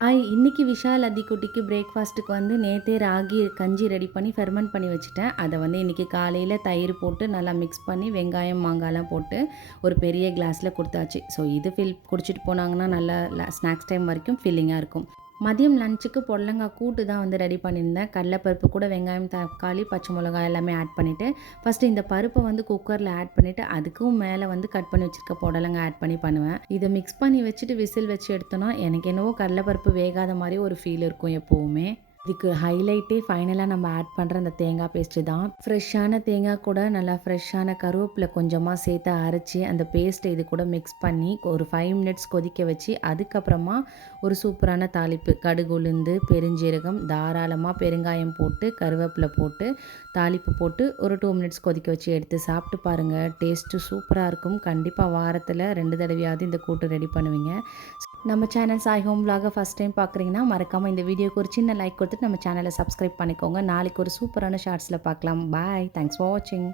இன்னைக்கு விஷால் அத்திக்குட்டிக்கு பிரேக்ஃபாஸ்ட்டுக்கு வந்து நேத்தே ராகி கஞ்சி ரெடி பண்ணி ஃபெர்மெண்ட் பண்ணி வச்சுட்டேன். அத வந்து இன்னைக்கு காலையில தயிர் போட்டு நல்லா மிக்ஸ் பண்ணி வெங்காயம், மாங்காய்லாம் போட்டு ஒரு பெரிய கிளாஸ்ல குடுத்தாச்சு. ஸோ இது குடிச்சிட்டு போனாங்கன்னா நல்லா ஸ்நாக்ஸ் டைம் வரைக்கும் ஃபில்லிங்கா இருக்கும். மதியம் லஞ்சுக்கு பொடலங்காய் கூட்டு தான் வந்து ரெடி பண்ணியிருந்தேன். கடலைப்பருப்பு கூட வெங்காயம், தக்காளி, பச்சை மிளகாய் எல்லாமே ஆட் பண்ணிவிட்டு, ஃபஸ்ட்டு இந்த பருப்பை வந்து குக்கரில் ஆட் பண்ணிவிட்டு, அதுக்கும் மேலே வந்து கட் பண்ணி வச்சுருக்க பொடலங்காய் ஆட் பண்ணி பண்ணுவேன். இதை மிக்ஸ் பண்ணி வச்சுட்டு விசில் வச்சு எடுத்தோன்னா, எனக்கு என்னவோ கடலைப்பருப்பு வேகாத மாதிரி ஒரு ஃபீல் இருக்கும் எப்போவுமே. இதுக்கு ஹைலைட்டே ஃபைனலாக நம்ம ஆட் பண்ணுற அந்த தேங்காய் பேஸ்ட்டு தான். ஃப்ரெஷ்ஷான தேங்காய் கூட நல்லா ஃப்ரெஷ்ஷான கருவேப்பிலை கொஞ்சமாக சேர்த்து அரைச்சி அந்த பேஸ்ட்டை இது கூட மிக்ஸ் பண்ணி ஒரு 5 மினிட்ஸ் கொதிக்க வச்சு அதுக்கப்புறமா ஒரு சூப்பரான தாளிப்பு கடுகு, உளுந்து, பெருஞ்சீரகம், தாராளமாக பெருங்காயம் போட்டு கருவேப்பிலை போட்டு தாளிப்பு போட்டு ஒரு 2 மினிட்ஸ் கொதிக்க வச்சு எடுத்து சாப்பிட்டு பாருங்கள். டேஸ்ட்டு சூப்பராக இருக்கும். கண்டிப்பாக வாரத்தில் 2 தடவையாவது இந்த கூட்டு ரெடி பண்ணுவீங்க. நம்ம சேனல் சாய் ஹோம் விலாக ஃபஸ்ட் டைம் பார்க்குறீங்கன்னா மறக்காமல் இந்த வீடியோக்கு ஒரு சின்ன லைக் கொடுத்துட்டு நம்ம சேனலை சப்ஸ்கிரைப் பண்ணிக்கோங்க. நாளைக்கு ஒரு சூப்பரான ஷார்ட்ஸில் பார்க்கலாம். பாய். தேங்க்ஸ் ஃபார் வாட்சிங்.